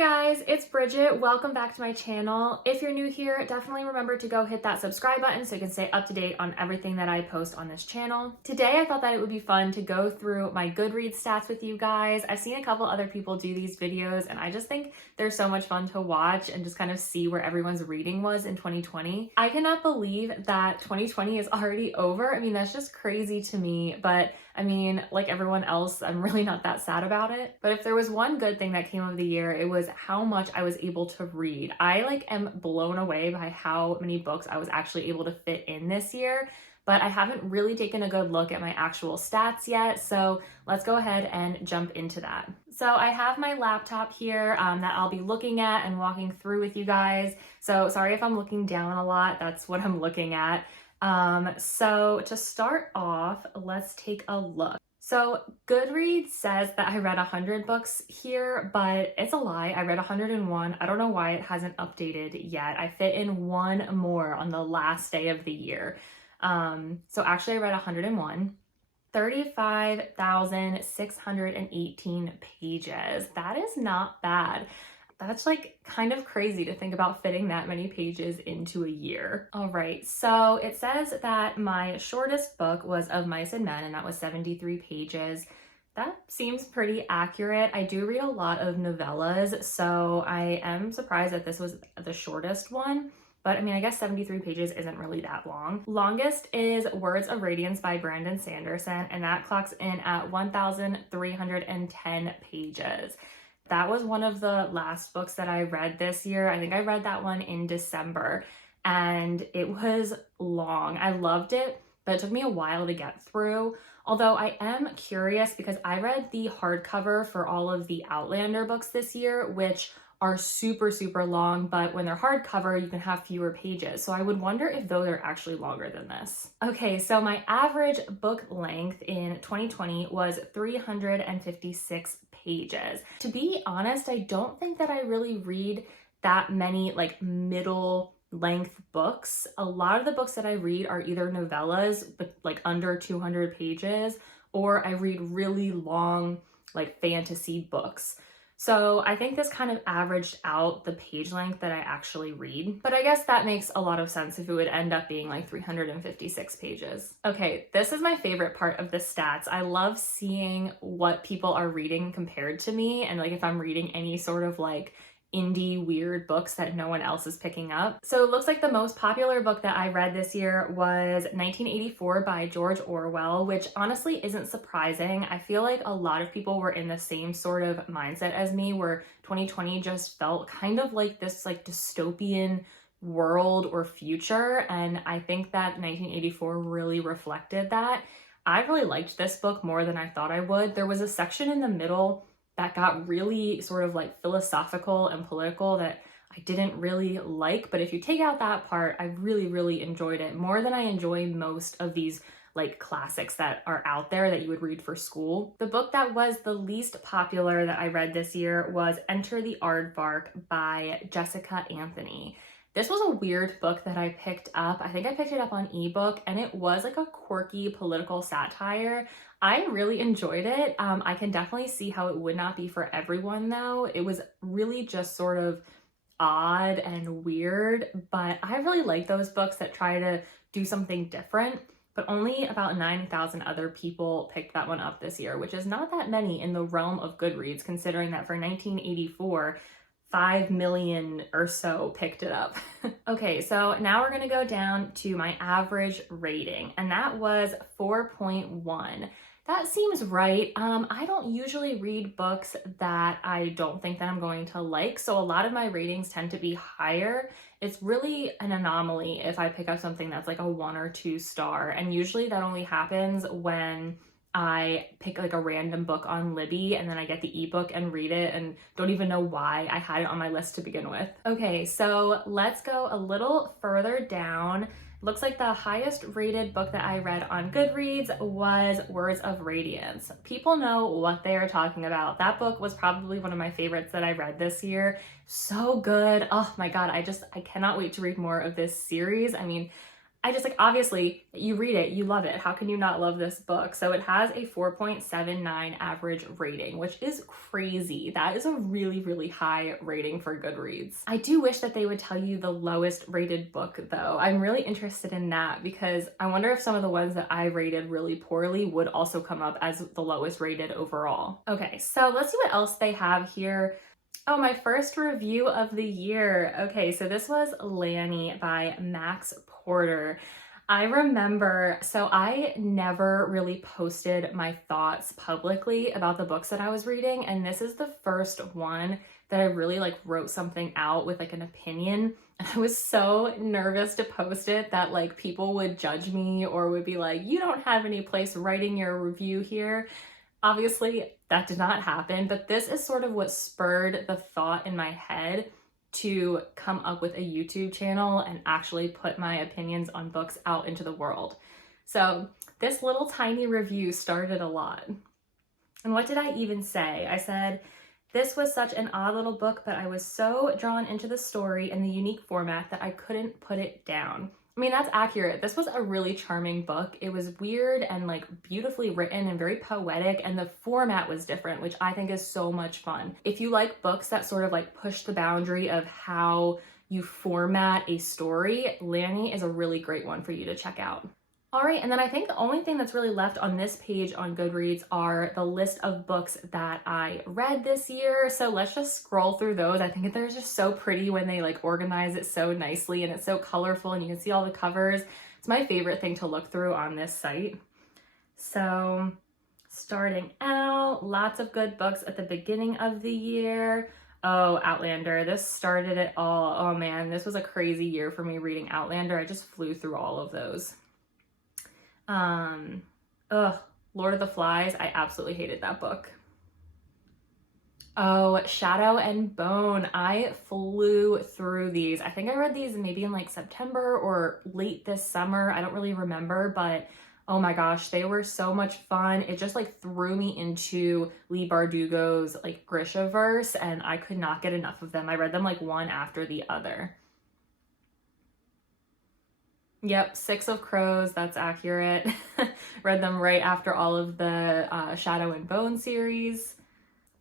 guys, it's Bridget. Welcome back to my channel. If you're new here, definitely remember to go hit that subscribe button so you can stay up to date on everything that I post on this channel. Today, I thought that it would be fun to go through my Goodreads stats with you guys. I've seen a couple other people do these videos and I just think they're so much fun to watch and just kind of see where everyone's reading was in 2020. I cannot believe that 2020 is already over. I mean, that's just crazy to me, but I mean, like everyone else, I'm really not that sad about it. But if there was one good thing that came of the year, it was how much I was able to read. I am blown away by how many books I was actually able to fit in this year, but I haven't really taken a good look at my actual stats yet. So let's go ahead and jump into that. So I have my laptop here that I'll be looking at and walking through with you guys. So sorry if I'm looking down a lot, that's what I'm looking at. So to start off, let's take a look. So Goodreads says that I read 100 books here, but it's a lie. I read 101. I don't know why it hasn't updated yet. I fit in one more on the last day of the year. So actually I read 101. 35,618 pages. That is not bad. That's kind of crazy to think about fitting that many pages into a year. All right, so it says that my shortest book was Of Mice and Men, and that was 73 pages. That seems pretty accurate. I do read a lot of novellas, so I am surprised that this was the shortest one. But I mean, I guess 73 pages isn't really that long. Longest is Words of Radiance by Brandon Sanderson, and that clocks in at 1,310 pages. That was one of the last books that I read this year. I think I read that one in December, and it was long. I loved it, but it took me a while to get through. Although I am curious because I read the hardcover for all of the Outlander books this year, which are super, super long, but when they're hardcover, you can have fewer pages. So I would wonder if those are actually longer than this. Okay, so my average book length in 2020 was 356 pages. To be honest, I don't think that I really read that many middle length books. A lot of the books that I read are either novellas, but under 200 pages, or I read really long fantasy books. So I think this kind of averaged out the page length that I actually read, but I guess that makes a lot of sense if it would end up being 356 pages. Okay, this is my favorite part of the stats. I love seeing what people are reading compared to me, and if I'm reading any sort of indie weird books that no one else is picking up. So it looks like the most popular book that I read this year was 1984 by George Orwell, which honestly isn't surprising. I feel like a lot of people were in the same sort of mindset as me, where 2020 just felt kind of like this dystopian world or future, and I think that 1984 really reflected that. I really liked this book more than I thought I would. There was a section in the middle that got really sort of philosophical and political that I didn't really like. But if you take out that part, I really, really enjoyed it more than I enjoy most of these classics that are out there that you would read for school. The book that was the least popular that I read this year was Enter the Aardvark by Jessica Anthony. This was a weird book that I picked up. I think I picked it up on ebook, and it was a quirky political satire. I really enjoyed it. I can definitely see how it would not be for everyone though. It was really just sort of odd and weird, but I really like those books that try to do something different. But only about 9,000 other people picked that one up this year, which is not that many in the realm of Goodreads, considering that for 1984, 5 million or so picked it up. Okay, so now we're gonna go down to my average rating, and that was 4.1. That seems right. I don't usually read books that I don't think that I'm going to like, so a lot of my ratings tend to be higher. It's really an anomaly if I pick up something that's a 1 or 2 star, and usually that only happens when I pick a random book on Libby and then I get the ebook and read it and don't even know why I had it on my list to begin with. Okay, so let's go a little further down. Looks like the highest rated book that I read on Goodreads was Words of Radiance. People know what they are talking about. That book was probably one of my favorites that I read this year. So good. Oh my God, I cannot wait to read more of this series. I mean, I just like, obviously you read it, you love it. How can you not love this book? So it has a 4.79 average rating, which is crazy. That is a really, really high rating for Goodreads. I do wish that they would tell you the lowest rated book though. I'm really interested in that because I wonder if some of the ones that I rated really poorly would also come up as the lowest rated overall. Okay, so let's see what else they have here. Oh, my first review of the year. Okay, so this was Lanny by Max Porter. I remember, so I never really posted my thoughts publicly about the books that I was reading, and this is the first one that I really like wrote something out with like an opinion. And I was so nervous to post it that like people would judge me or would be like, you don't have any place writing your review here. Obviously, that did not happen, but this is sort of what spurred the thought in my head to come up with a YouTube channel and actually put my opinions on books out into the world. So this little tiny review started a lot. And what did I even say? I said, this was such an odd little book, but I was so drawn into the story and the unique format that I couldn't put it down. I mean, that's accurate. This was a really charming book. It was weird and like beautifully written and very poetic, and the format was different, which I think is so much fun. If you like books that sort of like push the boundary of how you format a story, Lanny is a really great one for you to check out. All right, and then I think the only thing that's really left on this page on Goodreads are the list of books that I read this year. So let's just scroll through those. I think they're just so pretty when they like organize it so nicely and it's so colorful and you can see all the covers. It's my favorite thing to look through on this site. So starting out, lots of good books at the beginning of the year. Oh, Outlander, this started it all. Oh man, this was a crazy year for me reading Outlander. I just flew through all of those. Lord of the Flies, I absolutely hated that book. Oh, Shadow and Bone, I flew through these. I think I read these maybe in like September or late this summer. I don't really remember, but oh my gosh, they were so much fun. It just like threw me into Leigh Bardugo's like Grishaverse, and I could not get enough of them. I read them like one after the other. Yep, Six of Crows, that's accurate. Read them right after all of the Shadow and Bone series.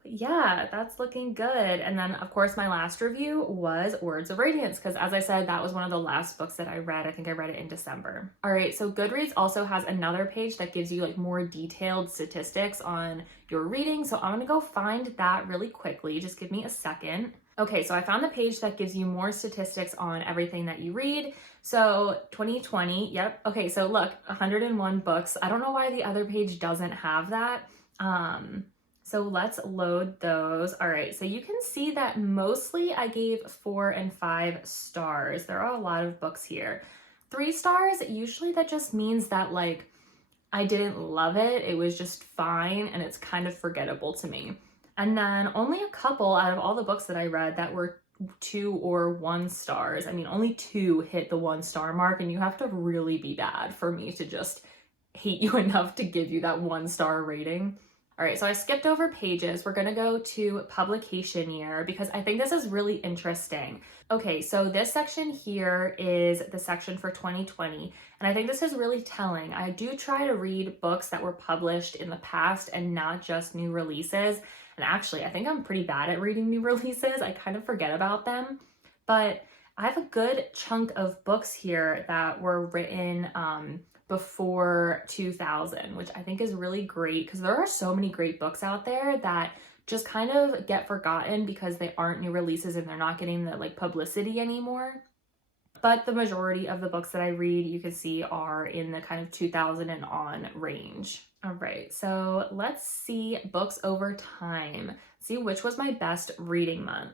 But yeah, that's looking good. And then, of course, my last review was Words of Radiance, because as I said, that was one of the last books that I read. I think I read it in December. All right, so Goodreads also has another page that gives you like more detailed statistics on your reading. So I'm gonna go find that really quickly. Just give me a second. Okay, so I found the page that gives you more statistics on everything that you read. So 2020, yep. Okay, so look, 101 books. I don't know why the other page doesn't have that. So let's load those. All right, so you can see that mostly I gave 4 and 5 stars. There are a lot of books here. 3 stars, usually that just means that like I didn't love it. It was just fine and it's kind of forgettable to me. And then only a couple out of all the books that I read that were 2 or 1 stars. I mean, only 2 hit the 1 star mark, and you have to really be bad for me to just hate you enough to give you that 1 star rating. All right, so I skipped over pages. We're gonna go to publication year because I think this is really interesting. Okay, so this section here is the section for 2020, and I think this is really telling. I do try to read books that were published in the past and not just new releases. And actually, I think I'm pretty bad at reading new releases. I kind of forget about them. But I have a good chunk of books here that were written before 2000, which I think is really great because there are so many great books out there that just kind of get forgotten because they aren't new releases and they're not getting the like publicity anymore. But the majority of the books that I read, you can see, are in the kind of 2000 and on range. All right, so let's see books over time. See which was my best reading month.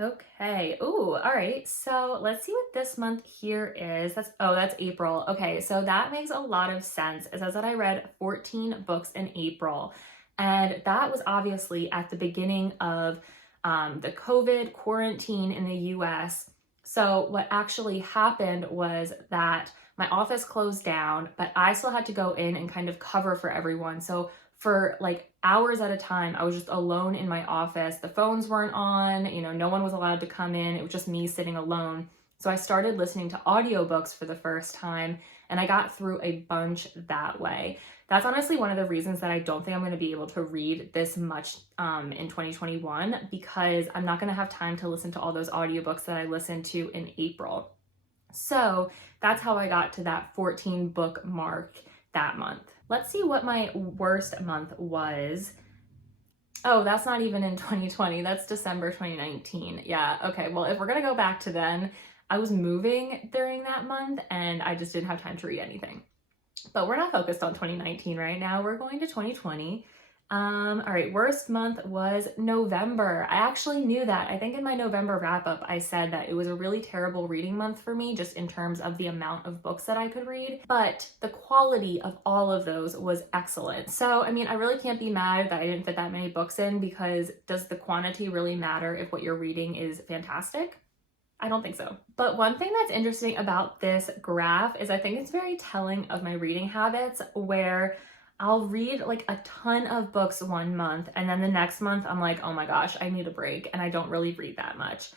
Okay, ooh, all right, so let's see what this month here is. That's April. Okay, so that makes a lot of sense. It says that I read 14 books in April, and that was obviously at the beginning of the COVID quarantine in the US. So what actually happened was that my office closed down, but I still had to go in and kind of cover for everyone. So for like hours at a time, I was just alone in my office. The phones weren't on, no one was allowed to come in. It was just me sitting alone. So I started listening to audiobooks for the first time, and I got through a bunch that way. That's honestly one of the reasons that I don't think I'm going to be able to read this much in 2021, because I'm not going to have time to listen to all those audiobooks that I listened to in April. So that's how I got to that 14 book mark that month. Let's see what my worst month was. Oh, that's not even in 2020. That's December 2019. Yeah, okay. Well, if we're going to go back to then, I was moving during that month and I just didn't have time to read anything. But we're not focused on 2019 right now. We're going to 2020. All right, worst month was November. I actually knew that. I think in my November wrap up, I said that it was a really terrible reading month for me, just in terms of the amount of books that I could read. But the quality of all of those was excellent. So, I mean, I really can't be mad that I didn't fit that many books in, because does the quantity really matter if what you're reading is fantastic? I don't think so. But one thing that's interesting about this graph is I think it's very telling of my reading habits, where I'll read like a ton of books one month, and then the next month I'm like, oh my gosh, I need a break, and I don't really read that much.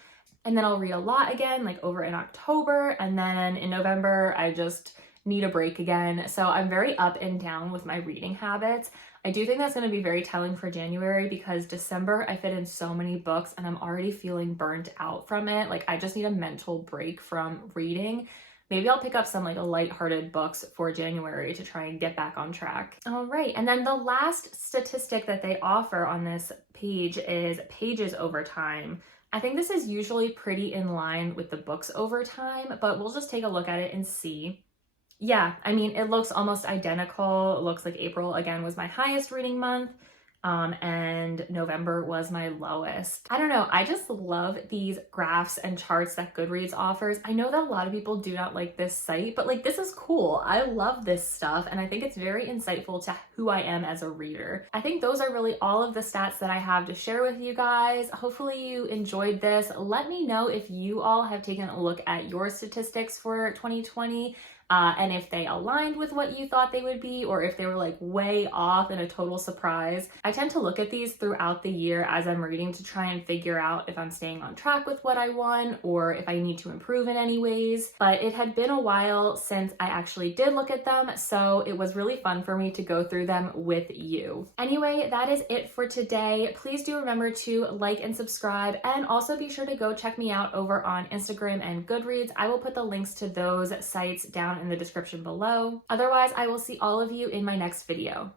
And then I'll read a lot again, like over in October, and then in November I just need a break again. So I'm very up and down with my reading habits. I do think that's going to be very telling for January, because December I fit in so many books and I'm already feeling burnt out from it. Like, I just need a mental break from reading. Maybe I'll pick up some like lighthearted books for January to try and get back on track. All right, and then the last statistic that they offer on this page is pages over time. I think this is usually pretty in line with the books over time, but we'll just take a look at it and see. Yeah, I mean, it looks almost identical. It looks like April, again, was my highest reading month, and November was my lowest. I don't know, I just love these graphs and charts that Goodreads offers. I know that a lot of people do not like this site, but like, this is cool. I love this stuff, and I think it's very insightful to who I am as a reader. I think those are really all of the stats that I have to share with you guys. Hopefully you enjoyed this. Let me know if you all have taken a look at your statistics for 2020. And if they aligned with what you thought they would be, or if they were like way off and a total surprise. I tend to look at these throughout the year as I'm reading to try and figure out if I'm staying on track with what I want, or if I need to improve in any ways. But it had been a while since I actually did look at them, so it was really fun for me to go through them with you. Anyway, that is it for today. Please do remember to like and subscribe, and also be sure to go check me out over on Instagram and Goodreads. I will put the links to those sites down in the description below. Otherwise, I will see all of you in my next video.